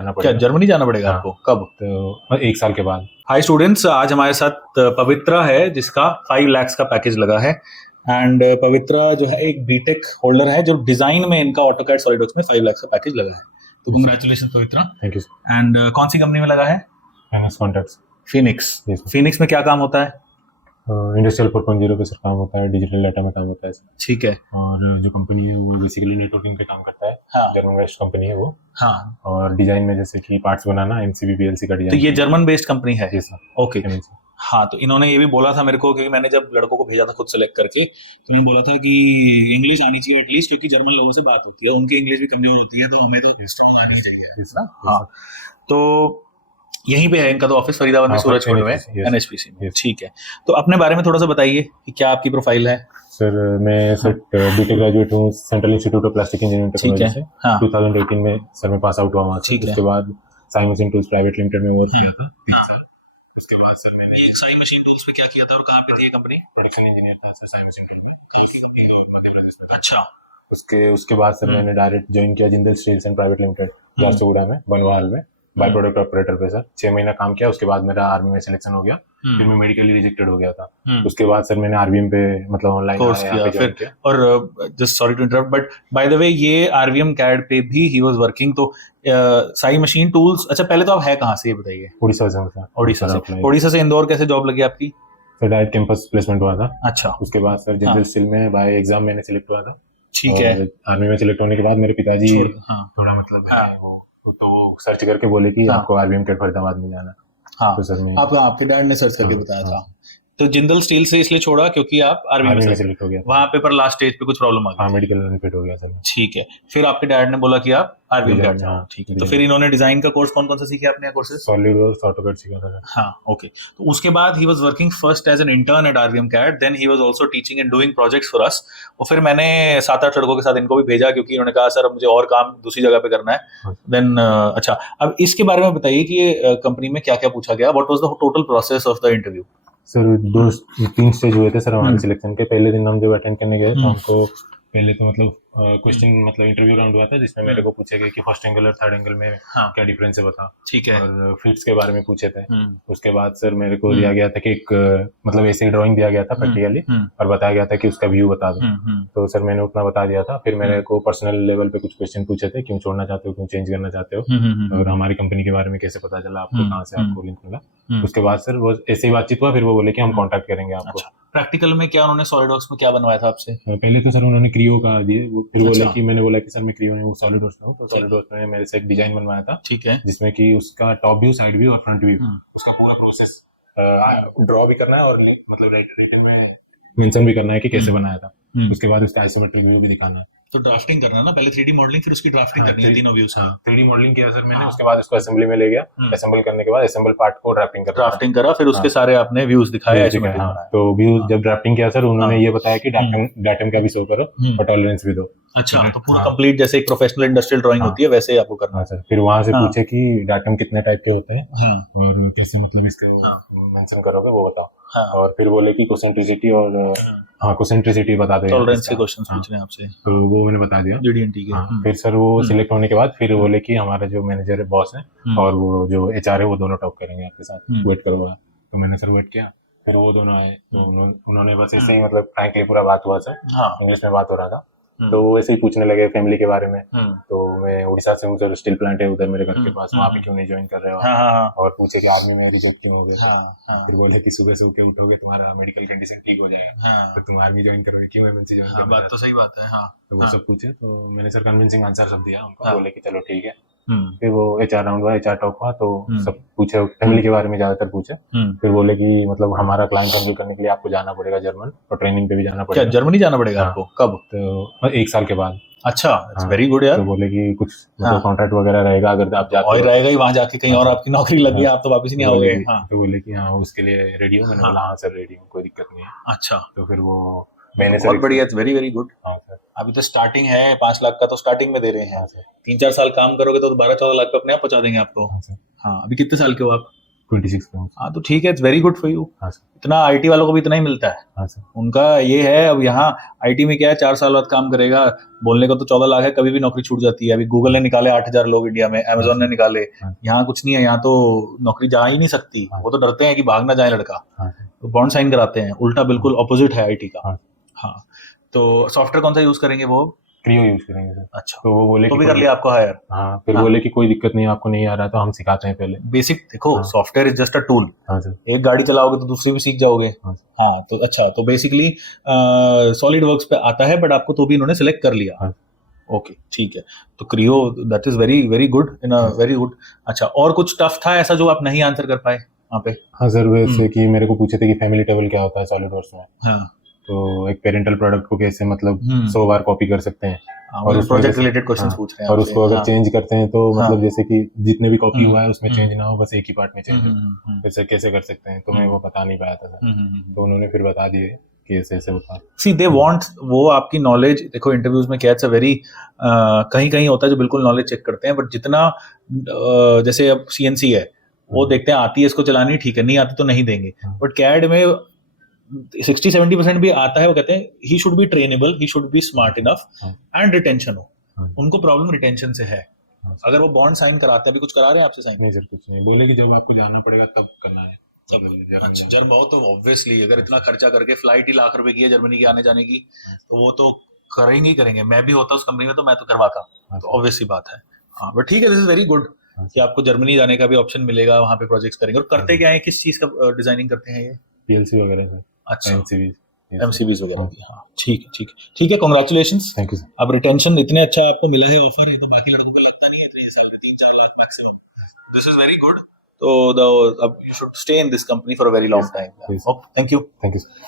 जाना क्या पड़ेगा। जर्मनी जाना पड़ेगा हाँ। आपको? कब? तो 1 साल के बाद। हाय स्टूडेंट्स, आज हमारे साथ पवित्रा है जिसका 5 लाख का पैकेज लगा है। एंड पवित्रा जो है एक बीटेक होल्डर है जो डिजाइन में इनका ऑटोकैड सॉलिडवर्क्स में 5 लाख का पैकेज लगा है। तो congratulation Pavitra. Thank you. And कौन सी कंपनी में लगा है? Finance contracts. Phoenix. Yes, sir. Phoenix में क्या काम होता है? इंडस्ट्रियल 4.0 पे सर काम होता है, डिजिटल डाटा में काम होता है सर। ठीक है। और जो कंपनी है वो बेसिकली नेटवर्किंग पे काम करता है। हाँ। जर्मन बेस्ड कंपनी है वो। हाँ, और डिजाइन में जैसे कि पार्ट्स बनाना, एमसीबी पीएलसी का तो डिजाइन। ये जर्मन बेस्ड कंपनी है। जी सर। ओके। हाँ, तो इन्होंने ये भी बोला था मेरे को, क्योंकि मैंने जब लड़कों को भेजा था खुद सेलेक्ट करके, तो इन्होंने बोला था कि इंग्लिश आनी चाहिए एटलीस्ट, क्योंकि जर्मन लोगों से बात होती है, उनकी इंग्लिश भी कन्वर्ट होती है, तो हमें तो स्ट्रॉन्ग आनी ही चाहिए ना। हाँ, तो यहीं पे है इनका तो ऑफिस, फरीदाबाद में, हाँ, सूरजपुर में, NHPC, yes. एनएचपीसी में। Yes. ठीक है, तो अपने बारे में थोड़ा सा बताइए कि क्या आपकी प्रोफाइल है? सर मैं सर बीटेक ग्रेजुएट हूँ central institute of plastic engineering ठीक टेक्नोलॉजी है। से। हाँ। 2018 में सर मैं पास आउट हुआ वहाँ से। ठीक है। उसके बाद Sai machine tools private limited में वर्क किया था 3 साल। उसके बाद सर मैंने ये साई मशीन टूल्स पे क्या किया था और कहाँ पे थी ये कंपनी? प्रोडक्शन इंजीनियर था सर साई मशीन टूल्स में। आपकी कंपनी है? मध्य प्रदेश में था। अच्छा। उसके बाद सर मैंने डायरेक्ट ज्वाइन किया Jindal steels and private limited, Jharsuguda में, बनवाल में, बाय प्रोडक्ट ऑपरेटर पे सर 6 महीना काम किया। उसके बाद मेरा आर्मी में सिलेक्शन हो गया। फिर मैं मेडिकली रिजेक्टेड हो गया था। उसके बाद सर मैंने आरबीएम पे मतलब ऑनलाइन कोर्स किया फिर। और just sorry to interrupt, but by the way ये आरवीएम कैड पे भी ही वाज वर्किंग। तो साई मशीन टूल्स, अच्छा पहले तो आप है कहाँ से ये बताइए? उड़ीसा से हूँ सर। ओडिशा से। ओडिशा से इंदौर कैसे जॉब लगी आपकी? सर डायरेक्ट कैंपस प्लेसमेंट हुआ था। अच्छा। उसके बाद सर जिंदल स्टील में बाय एग्जाम मैंने सिलेक्ट हुआ था। ठीक है। आर्मी में सिलेक्ट होने के बाद मेरे पिताजी हाँ। थोड़ा मतलब हाँ। है वो, तो वो सर्च करके बोले कि हाँ। आपको आरबीएम कैड फरीदाबाद में जाना। हाँ, तो सर मैं आपके डैड ने सर्च करके बताया था। तो जिंदल स्टील से इसलिए छोड़ा क्योंकि आप आर्मी में सिलेक्ट हो गया था। वहां पे पर लास्ट स्टेज पे कुछ प्रॉब्लम आ गई। हाँ, मेडिकल अनफिट हो गया सर। ठीक है, फिर आपके डैड ने बोला कि आप आरवीएम डिजाइन, कैड जाओ। हाँ, ठीक है, तो डिजाइन। फिर इन्होंने डिजाइन का कोर्स कौन कौन सा सीखे आपने कोर्सेज? सॉलिडवर्क्स, ऑटोकैड सीखा था सर। हाँ, ओके। तो उसके बाद he was working first as an intern at RVM CAD, then he was also teaching and doing projects for us. और फिर मैंने 7-8 लड़कों के साथ इनको भी भेजा, क्योंकि इन्होंने कहा सर अब मुझे और काम दूसरी जगह पे करना है। देन अच्छा, अब इसके बारे में बताइए कि ये कंपनी में क्या क्या पूछा गया, what was the total process of the interview? Sir 3 stage हुए थे सर हमारे सिलेक्शन के। पहले दिन हम जब अटेंड करने गए तो हमको पहले तो मतलब क्वेश्चन मतलब इंटरव्यू राउंड हुआ था, जिसमें मेरे को पूछे गए कि फर्स्ट एंगल और थर्ड एंगल में क्या डिफरेंस है बता। ठीक है। और फिट्स के बारे में पूछे थे। उसके बाद सर मेरे को दिया गया था कि एक मतलब ऐसे ड्राइंग दिया गया था प्रैक्टिकली, और बताया गया था कि उसका व्यू बता दो। तो सर मैंने उतना बता दिया था। फिर मेरे को पर्सनल लेवल पे कुछ क्वेश्चन पूछे थे, क्यों छोड़ना चाहते हो, क्यों चेंज करना चाहते हो, और हमारी कंपनी के बारे में कैसे पता चला आपको, कहाँ से आपको लिंक मिला। उसके बाद सर वो ऐसे ही बातचीत हुआ। फिर वो बोले कि हम कांटेक्ट करेंगे आपको। प्रैक्टिकल में क्या उन्होंने सॉलिडवर्क्स में क्या बनवाया था आपसे? पहले तो सर उन्होंने क्रियो का दिए, फिर बोले कि मैंने बोला कि सर मैं क्रियो नहीं, वो सॉलिडवर्क्स में हूँ। तो सॉलिडवर्क्स में मेरे से एक डिजाइन बनवाया था। ठीक है। जिसमें कि उसका टॉप व्यू, साइड व्यू और फ्रंट व्यू, उसका पूरा प्रोसेस ड्रॉ भी करना है और मतलब रिटन में मेंशन भी करना है कि कैसे बनाया था। उसके बाद उसका आइसोमेट्रिक व्यू भी दिखाना है। तो ड्राफ्टिंग करना ना, पहले 3D मॉडलिंग, फिर उसकी ड्राफ्टिंग करनी है तीनों व्यूज। 3D मॉडलिंग किया सर मैंने। उसके बाद उसको असेंबली में ले गया। असेंबल करने के बाद असेंबल पार्ट को ड्राफ्टिंग करा, फिर उसके सारे आपने व्यूज दिखाए, आइसोमेट्रिक बनाया। तो व्यूज जब ड्राफ्टिंग किया सर, उन्होंने ये बताया कि डाटम का भी शो करो और टॉलरेंस भी दो। अच्छा, तो पूरा कंप्लीट जैसे एक प्रोफेशनल इंडस्ट्रियल ड्राइंग होती है वैसे ही आपको करना है सर। फिर वहां से पूछे कि डाटम कितने टाइप के होते हैं और कैसे मतलब इसको मेंशन करोगे वो बताओ। और फिर बोले कि कोसेंट्रिसिटी और कोसेंट्रिसिटी बता दो, टॉलरेंस के क्वेश्चंस पूछ रहे हैं आपसे। तो वो मैंने बता दिया जीडीएनटी के। फिर सर वो सिलेक्ट होने के बाद फिर बोले कि हमारा जो मैनेजर है, बॉस है, और वो जो एचआर है, वो दोनों टॉक करेंगे आपके साथ, वेट करो। तो मैंने सर वेट किया। फिर वो दोनों आए, तो उन्होंने बस ऐसे ही मतलब फ्रैंकली पूरा बात हुआ सर, इंग्लिश में बात हो रहा था। तो वो ऐसे ही पूछने लगे फैमिली के बारे में। तो मैं उड़ीसा से हूँ सर, स्टील प्लांट है उधर मेरे घर के पास, वहाँ पे क्यों नहीं ज्वाइन कर रहे हो, और पूछे कि आर्मी में रिजेक्ट क्यों हो गए। फिर बोले कि सुबह से उठ के उठोगे तुम्हारा मेडिकल कंडीशन ठीक हो जाएगा, तो तुम आर्मी ज्वाइन करोगे, क्यों एमएनसी ज्वाइन करोगे। बात तो सही बात है। तो वो सब पूछे, तो मैंने सर कन्विंसिंग आंसर सब दिया उनको। बोले कि चलो ठीक है। फिर वो एचआर राउंड हुआ, एचआर टॉक हुआ, तो सब पूछे फैमिली के बारे में ज्यादातर पूछे। फिर बोले कि मतलब हमारा क्लाइंट कंप्लीट करने के लिए आपको जाना पड़ेगा जर्मन, और ट्रेनिंग पे भी जाना पड़ेगा। क्या जर्मनी जाना पड़ेगा आपको? कब? तो 1 साल के बाद। अच्छा, इट्स वेरी गुड यार। तो बोले कि कुछ मतलब कॉन्ट्रैक्ट वगैरह रहेगा अगर आप जाते हो, और रहेगा ही वहां जाके, कहीं और आपकी नौकरी लग गई आप तो वापस ही नहीं आओगे। तो बोले कि हाँ उसके लिए रेडी हो। मैंने बोला हाँ सर रेडी हूँ, कोई दिक्कत नहीं है। अच्छा, तो फिर वो मैंने बहुत बढ़िया, इट्स वेरी वेरी गुड। हाँ सर। अभी तो स्टार्टिंग है, 5 लाख का तो स्टार्टिंग में दे रहे हैं। 3-4 साल काम करोगे तो 12-14 लाख पे अपने आप पहुंचा देंगे आपको। हाँ, अभी कितने साल के हो आप? 26 का। हाँ तो ठीक है, it's very good for you. हाँ सर। इतना आईटी वालों को भी इतना ही मिलता है। हाँ सर। उनका ये है, अब यहाँ आईटी में क्या है, 4 साल बाद काम करेगा, बोलने को तो 14 लाख है, कभी भी नौकरी छूट जाती है। अभी गूगल ने निकाले 8,000 लोग इंडिया में, अमेजोन ने निकाले, हाँ। यहाँ कुछ नहीं है, यहाँ तो नौकरी जा ही नहीं सकती। हाँ। वो तो डरते हैं कि भाग ना जाए लड़का, हाँ। तो बॉन्ड साइन कराते हैं। उल्टा बिल्कुल ऑपोजिट है आईटी का। हाँ। हाँ, तो सॉफ्टवेयर कौन सा यूज करेंगे वो? क्रियो यूज करेंगे सर। अच्छा, तो वो बोले तो कि भी कर कोई- लिया आपको हायर? हाँ, फिर हाँ। बोले कि कोई दिक्कत नहीं, आपको नहीं आ रहा तो हम सिखाते हैं पहले। बेसिक देखो, हाँ। Software is just a tool. हाँ सर। एक गाड़ी चलाओगे तो दूसरी भी सीख जाओगे। हाँ। हाँ, तो अच्छा, तो बेसिकली सॉलिड वर्क्स पे आता है, बट आपको तो भी इन्होंने सिलेक्ट कर लिया। हाँ। ओके, ठीक है। तो क्रियो, that is very very good, in a हाँ। Very good. अच्छा, और कुछ टफ था ऐसा जो आप नहीं आंसर कर पाए वहाँ पे? हाँ सर, वैसे कि मेरे को पूछे थे कि फैमिली टेबल क्या होता है सॉलिड वर्क्स में। हाँ, तो एक पेरेंटल प्रोडक्ट को कैसे मतलब हम्म। 100 बार कॉपी कर सकते हैं, और उसमें प्रोजेक्ट जैसे- रिलेटेड क्वेश्चंस हाँ, पूछ रहे हैं और आपसे। उसको अगर हाँ। चेंज करते हैं तो हाँ। मतलब जैसे कि जितने भी कॉपी हम्म। हुआ है उसमें हम्म। चेंज ना हो, बस एक ही पार्ट में चेंज हो, हम्म। वैसे कैसे कर सकते हैं। तो मैं वो बता नहीं पाया था सर, तो उन्होंने फिर बता दिए कि ऐसे ऐसे होता है। सी दे वांट, वो आपकी नॉलेज देखो इंटरव्यूज में क्या, इट्स अ वेरी, कहीं कहीं होता है जो बिल्कुल नॉलेज चेक करते हैं, बट जितना जैसे अब सीएनसी है, वो देखते हैं आती है इसको चलानी, ठीक है, नहीं आती तो नहीं देंगे। हाँ। बट कैड में 60-70% भी आता है, वो कहते हैं he should be trainable, he should be smart enough, हाँ। एंड रिटेंशन हो। हाँ। उनको प्रॉब्लम रिटेंशन से है। हाँ। अगर वो बॉन्ड साइन कराते हैं, अभी कुछ करा रहे हैं आपसे साइन? नहीं सर, कुछ नहीं, बोले कि जब आपको जाना पड़ेगा तब करना है। अच्छा, जर्मनी तो ऑब्वियसली, अगर इतना खर्चा करके फ्लाइट ही लाख रुपए की है जर्मनी की आने जाने की, तो वो तो करेंगे ही करेंगे। मैं भी होता उस कंपनी में तो मैं तो करवाता, तो ऑब्वियसली बात है। हाँ, बट ठीक है, दिस इज वेरी गुड कि आपको जर्मनी जाने का भी ऑप्शन मिलेगा, वहाँ पे प्रोजेक्ट्स करेंगे। और करते क्या है, किस चीज का डिजाइनिंग करते हैं ये? पीएलसी वगैरह सर। अच्छा, एमसीबी, एमसीबीज वगैरह की। हाँ, ठीक है, ठीक है, ठीक है, कॉन्ग्रेचुलेशंस। Thank you sir. अब रिटेंशन इतने अच्छा आपको मिला है, ऑफर है, तो बाकी लड़कों को लगता नहीं है इतनी salary, 3-4 lakh maximum. This is very good. तो अब you should stay in this company for a very long time. Yes. Okay, thank you. Thank you sir.